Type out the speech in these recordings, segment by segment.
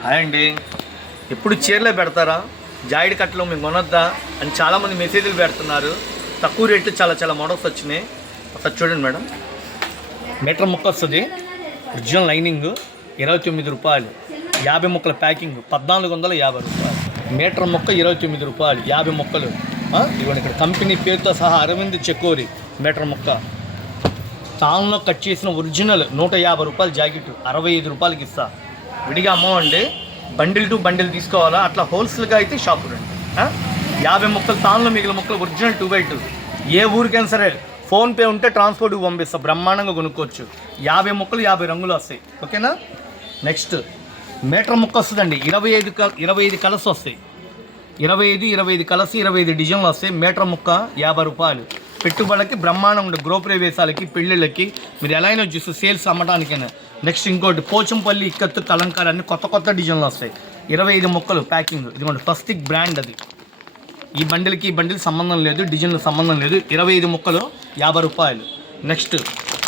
Hi అండి. ఎప్పుడు చీరలే పెడతారా, జాయిడ్ కట్టలో మేము కొనొద్దా అని చాలామంది మెసేజ్లు పెడుతున్నారు. తక్కువ రేట్లు చాలా మోడల్స్ వచ్చినాయి. ఒకసారి చూడండి మేడం. మీటర్ ముక్క వస్తుంది, ఒరిజినల్ లైనింగ్ 29 రూపాయలు. 50 ముక్కల ప్యాకింగ్ 1450 రూపాయలు. మీటర్ ముక్క 29 రూపాయలు, 50 ముక్కలు. ఇవ్వండి, ఇక్కడ కంపెనీ పేరుతో సహా అరవింద్ చెకోరి మీటర్ ముక్క. తాన్లో కట్ చేసిన ఒరిజినల్ 150 రూపాయలు జాకెట్ 65 రూపాయలకి ఇస్తా. విడిగా అమ్మవండి, బండిల్ టు బండిల్ తీసుకోవాలా, అట్లా హోల్సేల్గా అయితే షాపు రండి. 50 ముక్కలు తాన్లో మిగిలిన ముక్కలు ఒరిజినల్ 2x2. ఏ ఊరికైనా సరే ఫోన్పే ఉంటే ట్రాన్స్పోర్ట్కి పంపిస్తా, బ్రహ్మాండంగా కొనుక్కోవచ్చు. 50 ముక్కలు 50 రంగులు వస్తాయి. ఓకేనా. నెక్స్ట్ మీటర్ ముక్క వస్తుందండి, 25 కలర్స్ వస్తాయి. 25 కలర్స్, 25 డిజైన్లు వస్తాయి. మీటర్ ముక్క 50 రూపాయలు. పెట్టుబడికి బ్రహ్మాండం ఉండే గృహప్రవేశాలకి, పెళ్ళిళ్ళకి మీరు ఎలా అయినా చూస్తే సేల్స్ అమ్మడానికైనా. నెక్స్ట్ ఇంకోటి పోచంపల్లి, ఇక్కత్తు, కలంకార అన్ని కొత్త డిజైన్లు వస్తాయి. 25 ముక్కలు ప్యాకింగ్. ఇదిగోండి ఫస్టిక్ బ్రాండ్ అది. ఈ బండిల్కి సంబంధం లేదు, డిజైన్లు సంబంధం లేదు. 25 ముక్కలు 50 రూపాయలు. నెక్స్ట్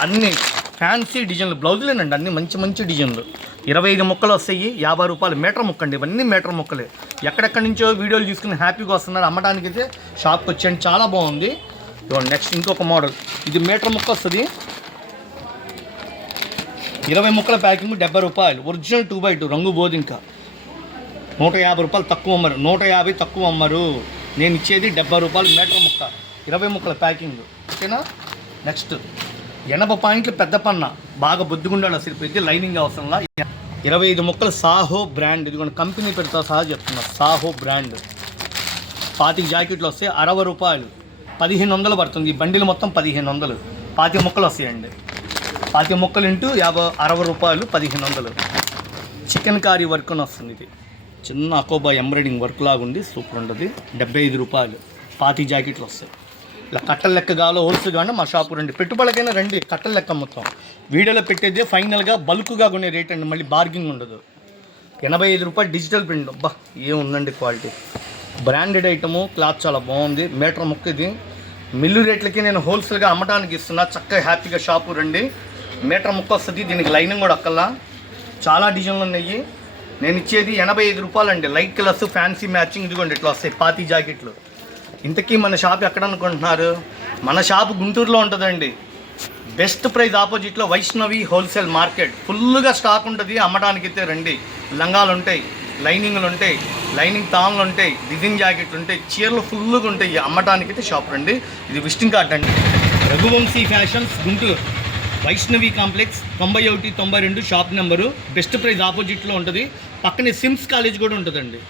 అన్ని ఫ్యాన్సీ డిజైన్లు, బ్లౌజులేనండి, అన్ని మంచి డిజైన్లు. 25 ముక్కలు వస్తాయి, 50 రూపాయలు. మీటర్ ముక్క అండి, ఇవన్నీ మీటర్ ముక్కలే. ఎక్కడెక్కడి నుంచో వీడియోలు చూసుకుని హ్యాపీగా వస్తున్నారు. అమ్మడానికి అయితే షాప్కి వచ్చాను, చాలా బాగుంది. నెక్స్ట్ ఇంకొక మోడల్, ఇది మీటర్ ముక్క వస్తుంది, 20 ముక్కల ప్యాకింగ్ 70 రూపాయలు. ఒరిజినల్ 2x2 రంగు బోధి. ఇంకా 150 రూపాయలు తక్కువ అమ్మరు, 150 తక్కువ అమ్మరు. నేను ఇచ్చేది 70 రూపాయలు మీటర్ ముక్క, 20 ముక్కల ప్యాకింగ్. ఓకేనా. నెక్స్ట్ 80 పాయింట్లు పెద్ద పన్న, బాగా బొద్దుగుండాలి సరిపోయింది, లైనింగ్ అవసరంలా. 25 ముక్కలు సాహో బ్రాండ్. ఇది కూడా కంపెనీ పెడతా సహా చెప్తున్నా, సాహో బ్రాండ్. 25 జాకెట్లు వస్తాయి, 60 రూపాయలు. 1500 పడుతుంది. ఈ బండిలు మొత్తం 1500. 25 ముక్కలు వస్తాయండి. 25 ముక్కలు ఇంటూ 60 రూపాయలు, 1500. చికెన్ కారీ వర్క్ అని వస్తుంది. ఇది చిన్న అకోబా ఎంబ్రాయిడింగ్ వర్క్ లాగా ఉంది, సూపర్ ఉంటుంది. 75 రూపాయలు. 25 జాకెట్లు వస్తాయి. ఇలా కట్టల లెక్క కావాలో హోల్సేల్ కానీ మా షాపు రండి. పెట్టుబడికైనా రండి, కట్టల లెక్క మొత్తం వీడియోలో పెట్టేదే ఫైనల్గా బల్క్గా కొనే రేట్ అండి, మళ్ళీ బార్గింగ్ ఉండదు. 85 రూపాయలు డిజిటల్ ప్రింట్. అబ్బా ఏముందండి క్వాలిటీ, బ్రాండెడ్ ఐటము, క్లాత్ చాలా బాగుంది. మీటర్ ముక్క ఇది. మిల్లు రేట్లకి నేను హోల్సేల్గా అమ్మడానికి ఇస్తున్నా, చక్కగా హ్యాపీగా షాపు రండి. మీటర్ ముక్క వస్తుంది, దీనికి లైనింగ్ కూడా అక్కల్లా. చాలా డిజైన్లు ఉన్నాయి. నేను ఇచ్చేది 85 రూపాయలు అండి. Light colours, fancy matching. ఇదిగోండి ఇట్లా వస్తాయి 25 జాకెట్లు. ఇంతకీ మన షాప్ ఎక్కడ అనుకుంటున్నారు? మన షాపు గుంటూరులో ఉంటుందండి. బెస్ట్ ప్రైస్ ఆపోజిట్లో వైష్ణవి హోల్సేల్ మార్కెట్. ఫుల్గా స్టాక్ ఉంటుంది, అమ్మడానికి అయితే రండి. లంగాలు ఉంటాయి, లైనింగ్లు ఉంటాయి, లైనింగ్ తాన్లు ఉంటాయి, డిజైన్ జాకెట్లు ఉంటాయి, చీరలు ఫుల్గా ఉంటాయి. అమ్మడానికి అయితే షాప్ రండి. ఇది విజిటింగ్ కార్డ్ అండి. Raghuvanshi fashions Guntur, Vaishnavi complex 9192 shop number. Best price ఆపోజిట్లో ఉంటుంది. పక్కనే సిమ్స్ కాలేజ్ కూడా ఉంటుందండి.